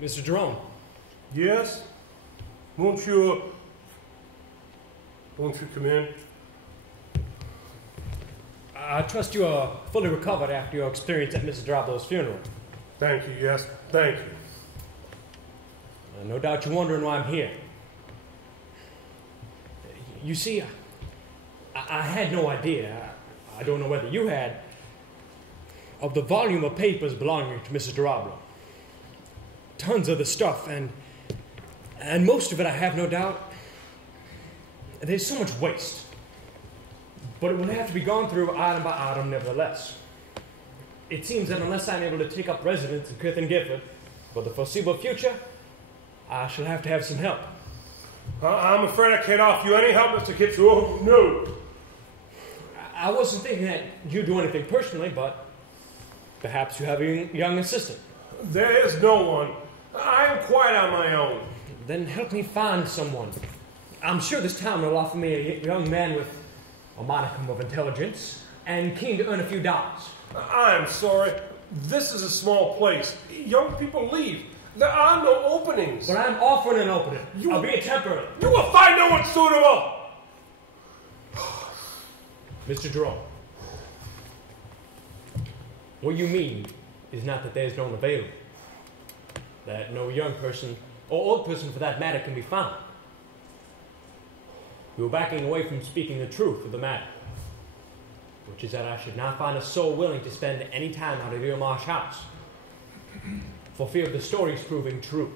Mr. Jerome. Yes? Won't you come in? I trust you are fully recovered after your experience at Mrs. Drablo's funeral. Thank you, yes, thank you. No doubt you're wondering why I'm here. You see, I had no idea, I don't know whether you had, of the volume of papers belonging to Mrs. Drablo. Tons of the stuff, and most of it, I have no doubt, there's so much waste. But it will have to be gone through item by item nevertheless. It seems that unless I'm able to take up residence in Kith and Gifford for the foreseeable future, I shall have to have some help. I'm afraid I can't offer you any help, Mr. Kipps. Oh, no. I wasn't thinking that you do anything personally, but perhaps you have a young assistant. There is no one. I am quite on my own. Then help me find someone. I'm sure this town will offer me a young man with a modicum of intelligence and keen to earn a few dollars. I'm sorry. This is a small place. Young people leave. There are no openings. But I'm offering an opening. I'll be a temporary. You will find no one suitable. Mr. Jerome, what you mean is not that there's no one available. That no young person, or old person for that matter, can be found. You're backing away from speaking the truth of the matter, which is that I should not find a soul willing to spend any time out of your marsh house, for fear of the stories proving true,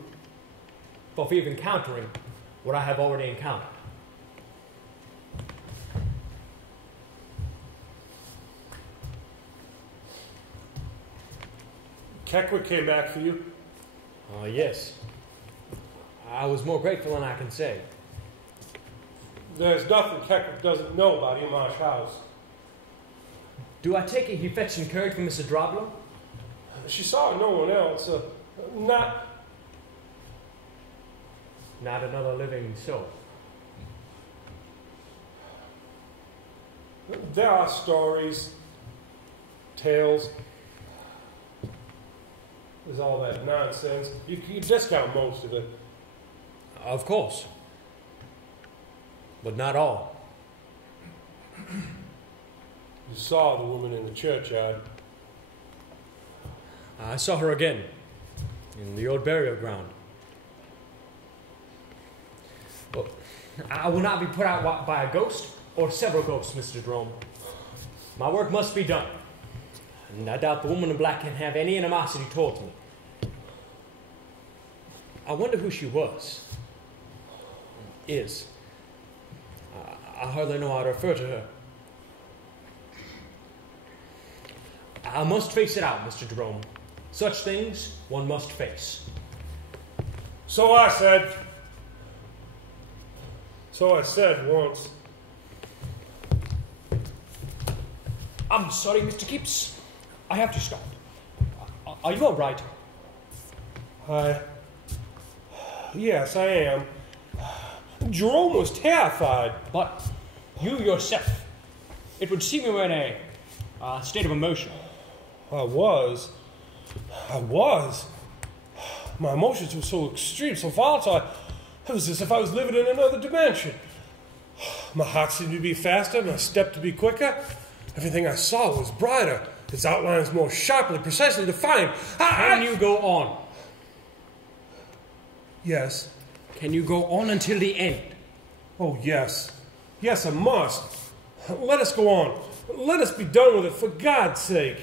for fear of encountering what I have already encountered. Keckwick came back for you? Yes. I was more grateful than I can say. There's nothing Keckwick doesn't know about your marsh house. Do I take it he fetched some courage from Mrs. Drablo? She saw no one else. Not another living soul. There are stories, tales. There's all that nonsense. You discount most of it. Of course. But not all. You saw the woman in the churchyard. I saw her again in the old burial ground. Well, I will not be put out by a ghost or several ghosts, Mr. Jerome. My work must be done. And I doubt the woman in black can have any animosity towards me. I wonder who she was. Is. I hardly know how to refer to her. I must face it out, Mr. Jerome. Such things one must face. So I said once. I'm sorry, Mr. Kipps. I have to stop. Are you all right? Yes, I am. Jerome was terrified. But you yourself, it would seem you were in a state of emotion. I was. My emotions were so extreme, so volatile. It was as if I was living in another dimension. My heart seemed to be faster, my step to be quicker. Everything I saw was brighter, its outlines more sharply, precisely defined. Can you go on? Yes. Can you go on until the end? Oh, yes. Yes, I must. Let us go on. Let us be done with it, for God's sake.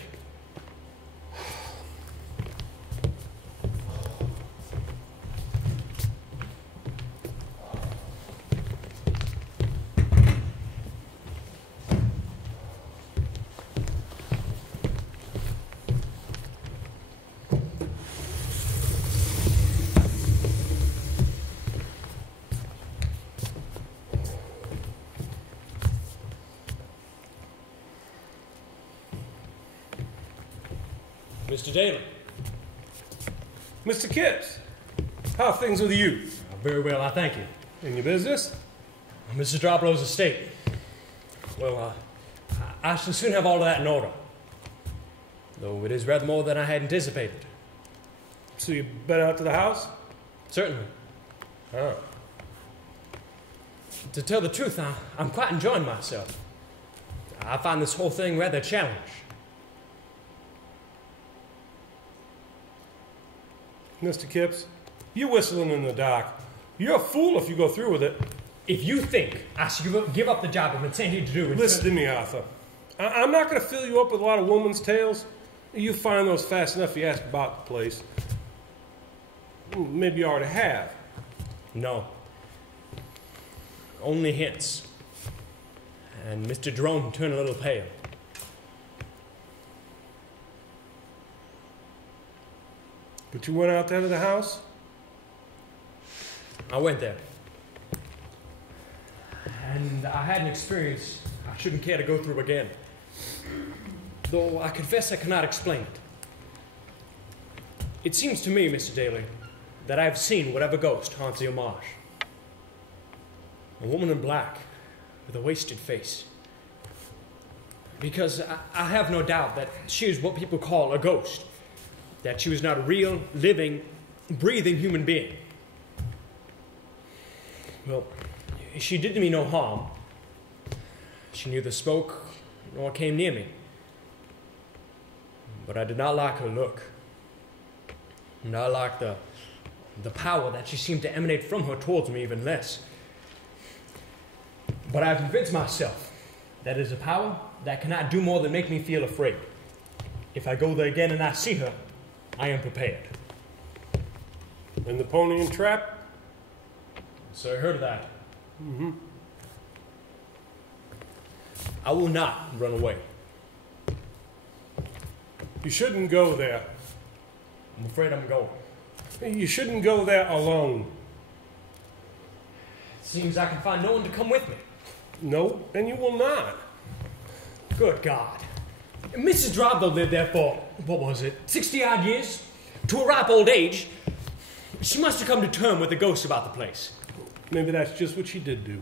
Mr. Daly. Mr. Kipps, how are things with you? Very well, I thank you. In your business? Mr. Drablo's estate. Well, I shall soon have all of that in order. Though it is rather more than I had anticipated. So you've been out to the house? Certainly. Oh. To tell the truth, I'm quite enjoying myself. I find this whole thing rather challenging. Mr. Kipps, you're whistling in the dark. You're a fool if you go through with it. If you think I should give up the job I've been sent here to do... Listen to me, Arthur. I'm not going to fill you up with a lot of woman's tales. You find those fast enough if you ask about the place. Maybe you already have. No. Only hints. And Mr. Jerome turned a little pale. But you went out there to the house? I went there. And I had an experience I shouldn't care to go through again. Though I confess I cannot explain it. It seems to me, Mr. Daly, that I have seen whatever ghost haunts the homage. A woman in black, with a wasted face. Because I have no doubt that she is what people call a ghost. That she was not a real, living, breathing human being. Well, she did me no harm. She neither spoke nor came near me. But I did not like her look. And I liked the power that she seemed to emanate from her towards me even less. But I've convinced myself that it is a power that cannot do more than make me feel afraid. If I go there again and I see her, I am prepared. And the pony and trap? So I heard of that. Mm-hmm. I will not run away. You shouldn't go there. I'm afraid I'm going. You shouldn't go there alone. It seems I can find no one to come with me. No, and you will not. Good God. Mrs. Drobdo lived there for, what was it, 60-odd years? To a ripe old age. She must have come to terms with the ghosts about the place. Maybe that's just what she did do.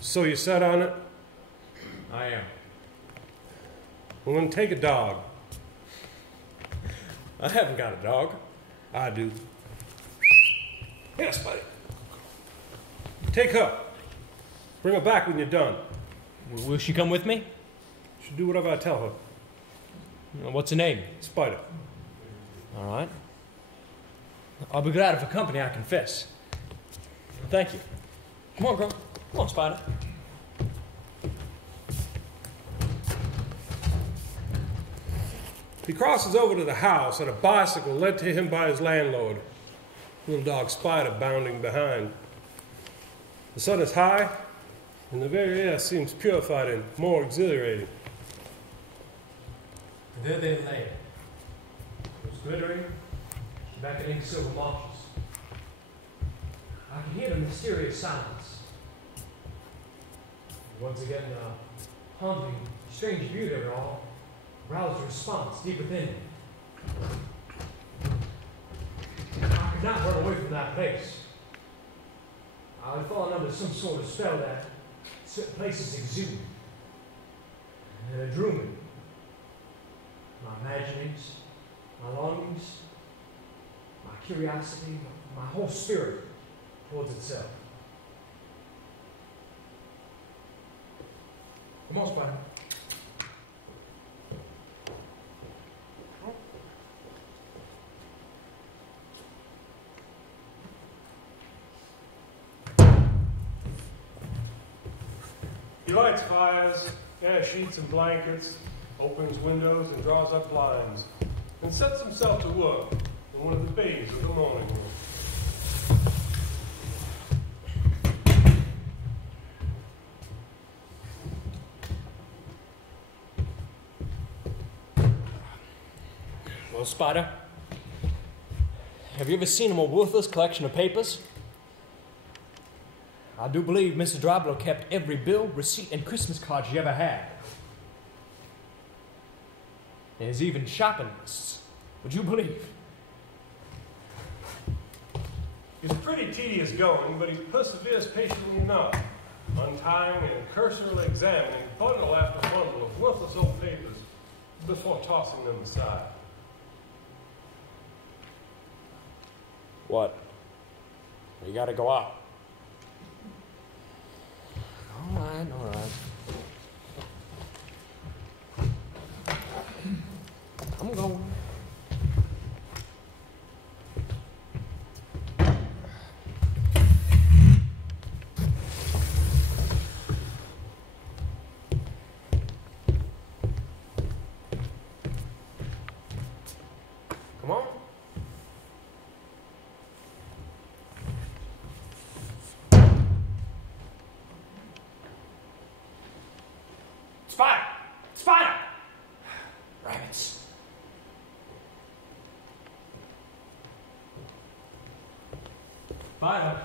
So you set on it? I am. Well, then take a dog. I haven't got a dog. I do. Yes, buddy. Take her. Bring her back when you're done. Will she come with me? She'll do whatever I tell her. What's her name? Spider. All right. I'll be glad of her company, I confess. Thank you. Come on, girl. Come on, Spider. He crosses over to the house on a bicycle lent to him by his landlord. Little dog Spider bounding behind. The sun is high, and the very air seems purified and more exhilarating. And there they lay. It was glittering, beckoning silver marshes. I can hear the mysterious silence. Once again, the haunting, strange beauty of it all roused a response deep within me. I could not run away from that place. I had fallen under some sort of spell that certain places exude. And it drew me. My imaginings, my longings, my curiosity, my whole spirit towards itself. Come on, Spider. He lights fires, air sheets and blankets, opens windows and draws up blinds, and sets himself to work in one of the bays of the morning room. Well, Spider, have you ever seen a more worthless collection of papers? I do believe Mr. Droblo kept every bill, receipt, and Christmas card she ever had. There's even shopping lists. Would you believe? He's pretty tedious going, but he perseveres patiently enough. untying and cursorily examining bundle after bundle of worthless old papers before tossing them aside. What? You gotta go out. All right, all right. I'm going. Come on. Spider! Spider! Rabbits. Spider.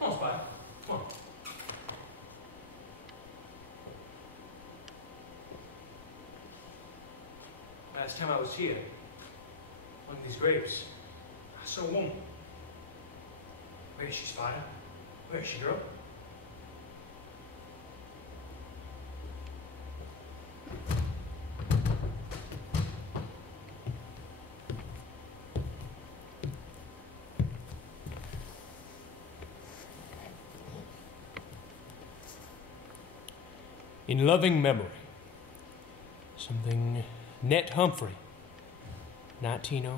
Come on, Spider. Come on. Last time I was here, one of these graves, I saw a woman. Where is she, Spider? Where is she, girl? In loving memory, something Net Humphrey, 19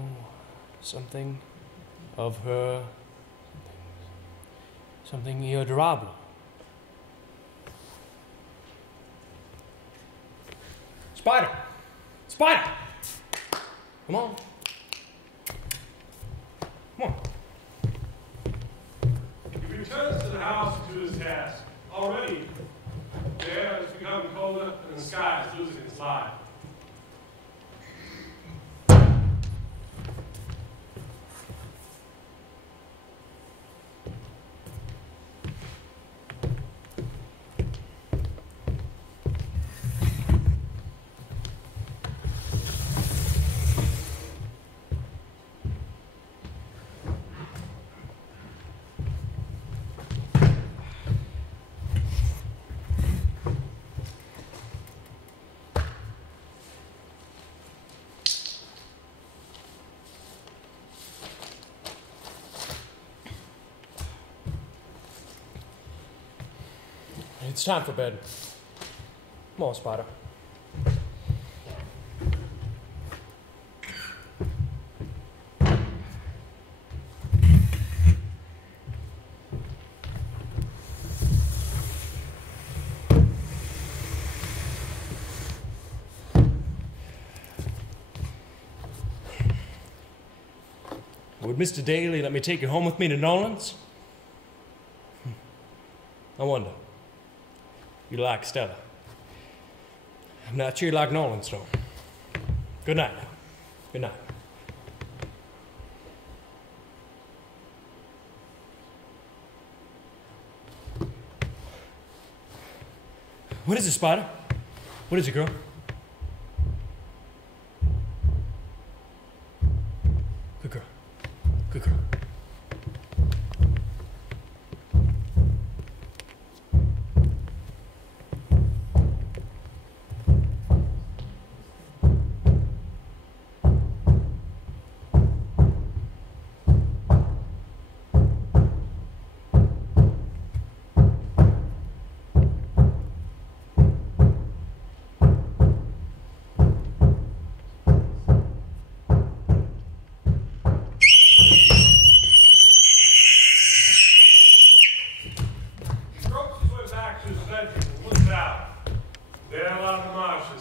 something of her, something adorable. Spider! Spider! Come on. Come on. He returns to the house and to his task. Already, the air has become colder and the sky is losing its light. It's time for bed. Come on, Spider. Would Mr. Daly let me take you home with me to Nolan's? I wonder. You like Stella. I'm not sure you like Nolan's, though. Good night now. Good night. What is it, Spider? What is it, girl? Good girl. Good girl.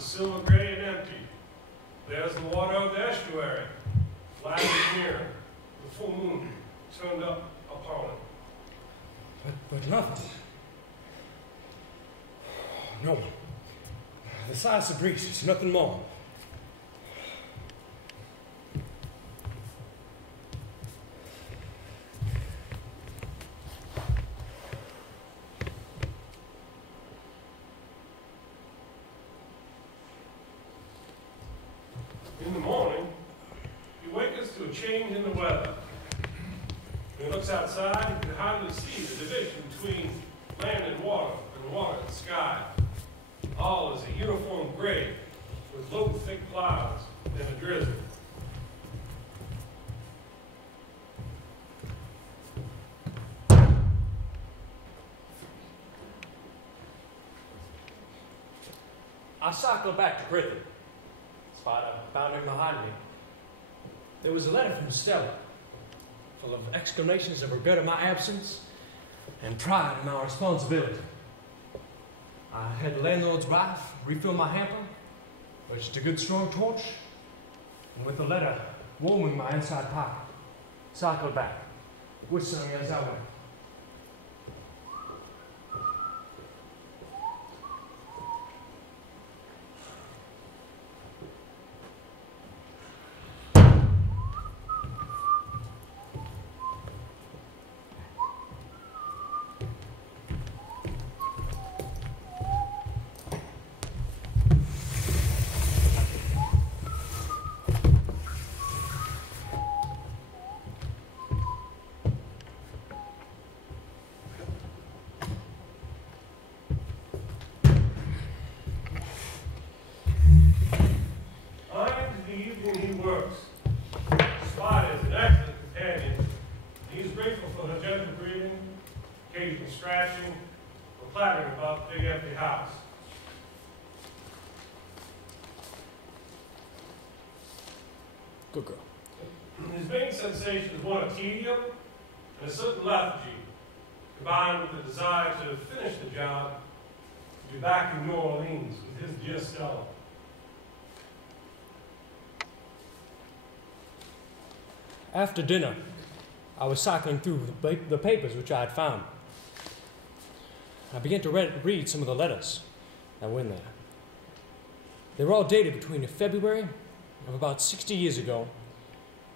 Silver gray and empty. There's the water of the estuary, flat and near, the full moon turned up upon it. But nothing. No one. The size of breezes, nothing more. In the morning, he wakens to a change in the weather. When he looks outside, he can hardly see the division between land and water and sky. All is a uniform gray with low, thick clouds and a drizzle. I cycled back to Prithee. Spider found him behind me. There was a letter from Stella, full of exclamations of regret at my absence and pride in my responsibility. I had the landlord's wife refill my hamper, purchased a good strong torch, and with the letter warming my inside pocket, cycled back, whistling as I went. Scratching or clattering about the big empty house. Good girl. His main sensation is one of tedium and a certain lethargy, combined with the desire to finish the job, to be back in New Orleans with his dear Stella. After dinner, I was cycling through the papers which I had found. I began to read some of the letters that were in there. They were all dated between February of about 60 years ago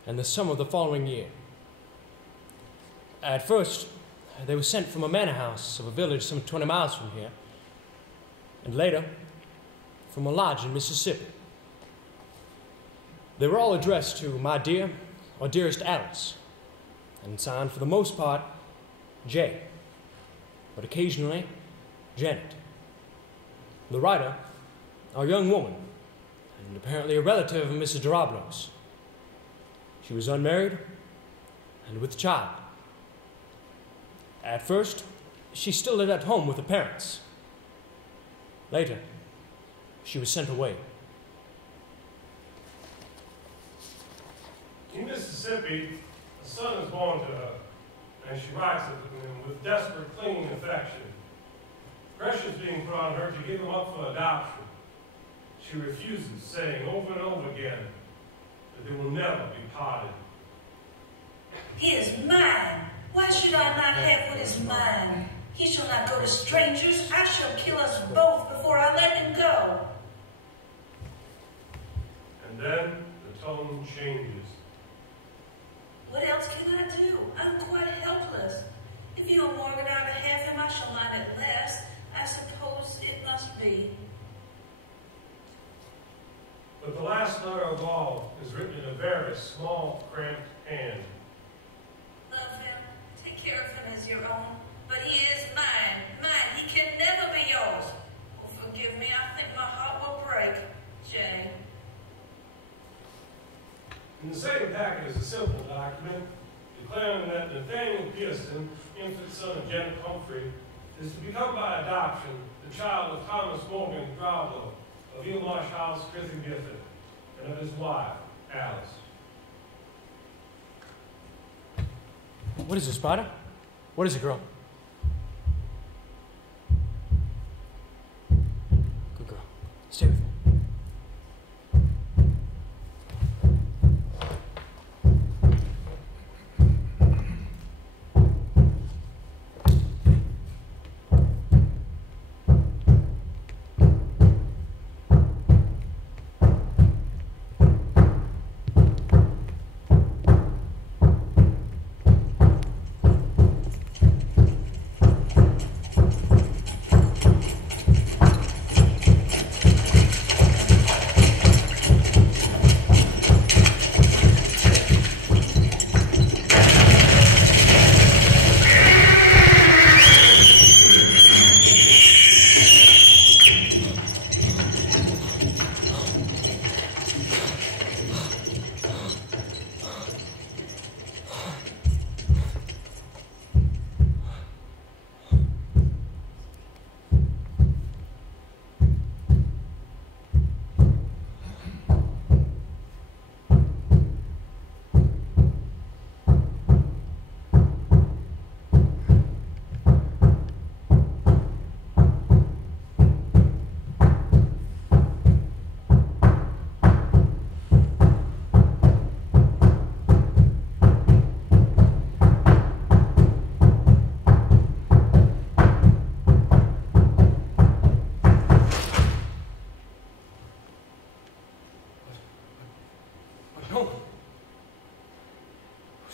and the summer of the following year. At first, they were sent from a manor house of a village some 20 miles from here, and later, from a lodge in Mississippi. They were all addressed to my dear or dearest Alice, and signed for the most part, J, but occasionally, Janet. The writer, a young woman, and apparently a relative of Mrs. Darablo's. She was unmarried and with a child. At first, she still lived at home with her parents. Later, she was sent away. In Mississippi, a son is born to her, and she writes of him with desperate, clinging affection. Pressure is being put on her to give him up for adoption. She refuses, saying over and over again that they will never be parted. He is mine. Why should I not have what is mine? He shall not go to strangers. I shall kill us both before I let him go. And then the tone changes. What else can I do? I'm quite helpless. If you will mortgage out to have him, I shall mind it less. I suppose it must be. But the last letter of all is written in a very small, cramped hand. Love him. Take care of him as your own. But he is mine. Mine. He can never be yours. Oh, forgive me. I think my heart will break. Jane. In the same packet is a simple document declaring that Nathaniel Pearson, infant son of Janet Humphrey, is to become by adoption the child of Thomas Morgan Drablo of Eelmarsh House, Prithee, Gifford, and of his wife, Alice. What is it, Spider? What is it, girl? Good girl. Stay with me.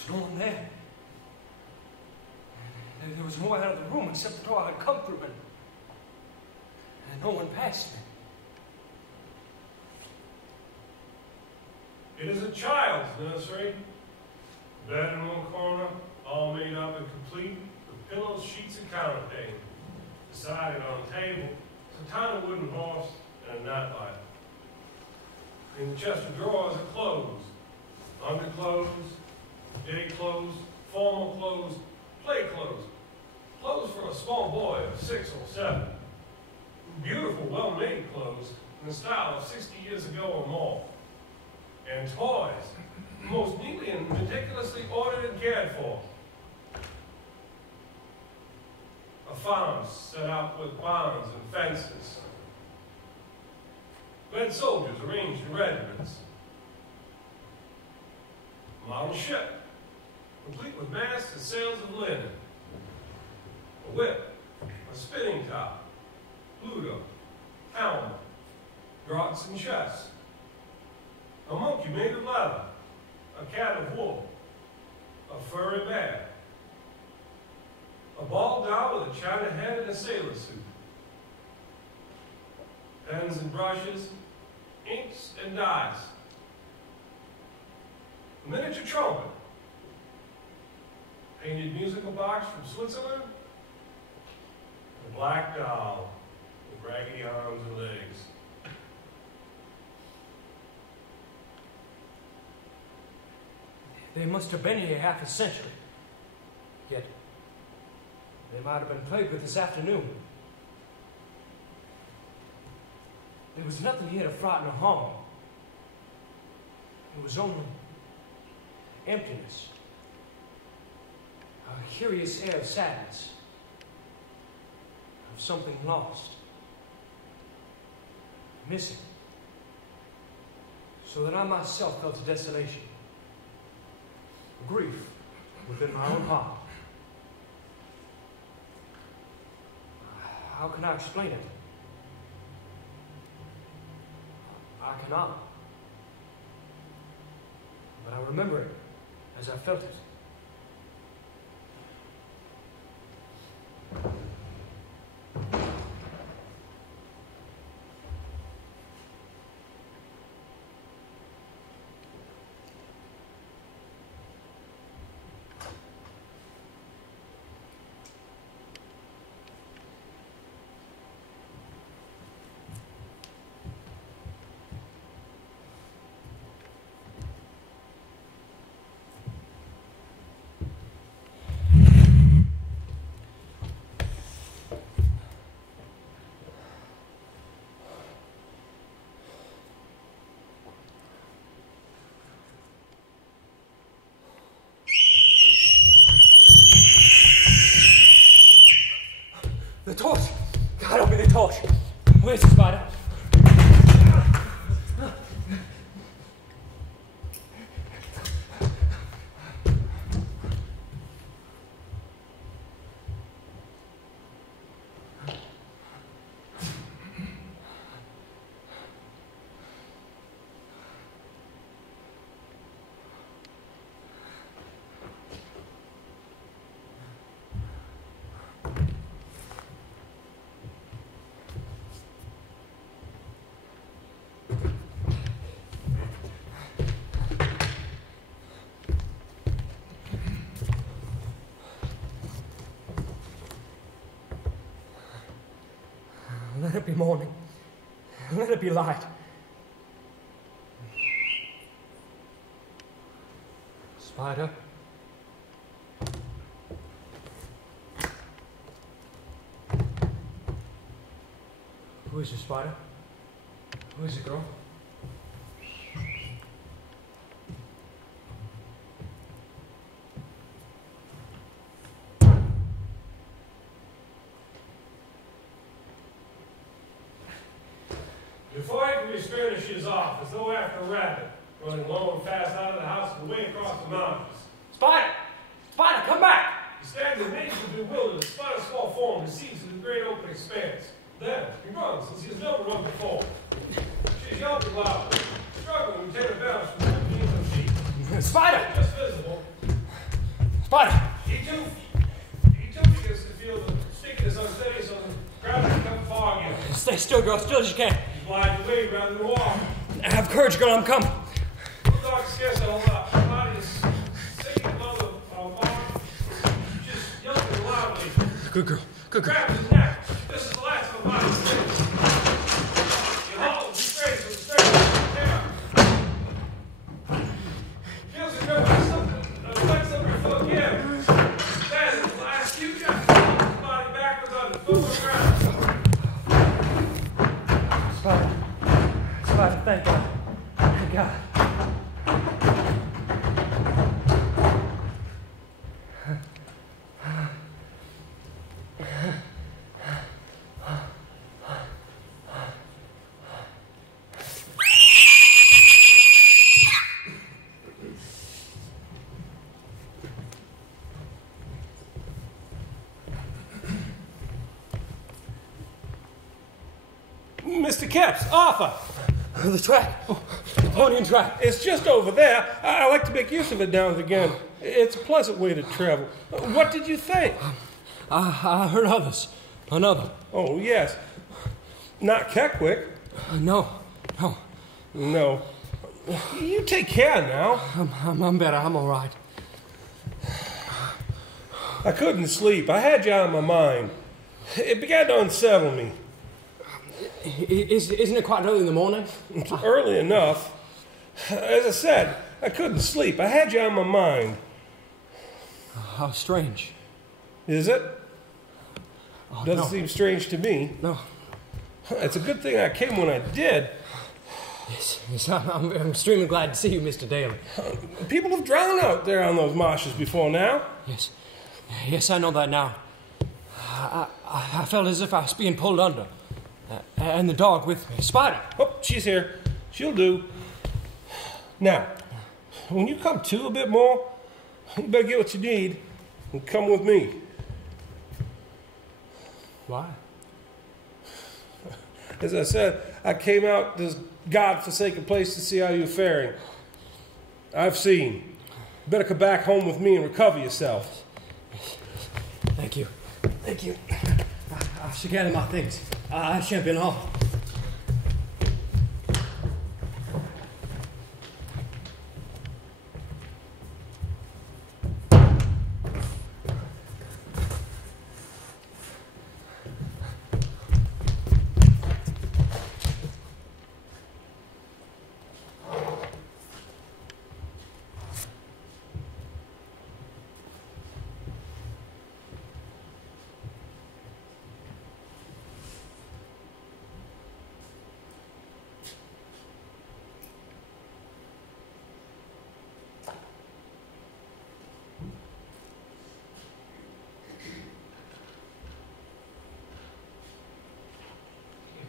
no one there. And there was no one out of the room except the door I had come through, and no one passed me. It is a child's nursery. Bed in one corner, all made up and complete, with pillows, sheets, and counterpane. Beside it on the table is a tiny wooden horse and a nightlight. In the chest of drawers are clothes, underclothes, day clothes, formal clothes, play clothes, clothes for a small boy of 6 or 7. Beautiful, well-made clothes in the style of 60 years ago or more. And toys, most neatly and meticulously ordered and cared for. A farm set out with barns and fences. Red soldiers arranged in regiments. A model ship, complete with masts and sails of linen. A whip, a spinning top, Pluto, helmet, grots and chests. A monkey made of leather, a cat of wool, a furry bear, a bald doll with a china head and a sailor suit, pens and brushes, inks and dyes, a miniature trumpet, painted musical box from Switzerland, and a black doll with raggedy arms and legs. They must have been here half a century. Yet, they might have been played with this afternoon. There was nothing here to frighten or harm. It was only emptiness. A curious air of sadness. Of something lost. Missing. So that I myself felt a desolation. Grief within my own heart. How can I explain it? I cannot. But I remember it as I felt it. The torch! God help me, the torch! Where's the spider? Let it be morning. Let it be light. Spider. Who is your spider? Who is it, girl? Before I can restrain her, she is off, as though after a rabbit, running low and fast out of the house and away across the mountains. Spider! Spider, come back! He stands amazed and bewildered, as Spider's small form recedes in the great open expanse. Then he runs, as he has never run before. She is yelping loudly, struggling to take her balance from 15 feet. Spider! Just visible, Spider! He took me because the field of sickness unsteady, so the ground has become foggy. Stay still, girl, still as you can. Glide away rather than walk. Have courage, girl, I'm coming. Little dog scares a whole lot. My body is sinking below the bottom. Just yelping loudly. Good girl, good girl. Grabs his neck. This is the last of the body. You hold, you straight, so straight. Down. Feels it go by something. Like something you feel again. That is the last few shots. His body backwards on the foot on the ground. Spider, thank God. Thank God. Mr. Kepps, Arthur. The track. Oh, the pony and track. It's just over there. I like to make use of it now and again. It's a pleasant way to travel. What did you think? I heard others. Another. Oh, yes. Not Keckwick. No. No. You take care now. I'm better. I'm all right. I couldn't sleep. I had you on my mind. It began to unsettle me. Isn't it quite early in the morning? It's early enough. As I said, I couldn't sleep. I had you on my mind. How strange. Is it? Oh, Doesn't no. seem strange to me. No. It's a good thing I came when I did. Yes, I'm extremely glad to see you, Mr. Daly. People have drowned out there on those marshes before now. Yes, I know that now. I felt as if I was being pulled under. And the dog with me. Spider! Oh, she's here. She'll do. Now, when you come to a bit more, you better get what you need and come with me. Why? As I said, I came out this God-forsaken place to see how you're faring. I've seen. You better come back home with me and recover yourself. Thank you. Thank you. I should gather my things. I shan't be long.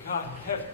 God in heaven.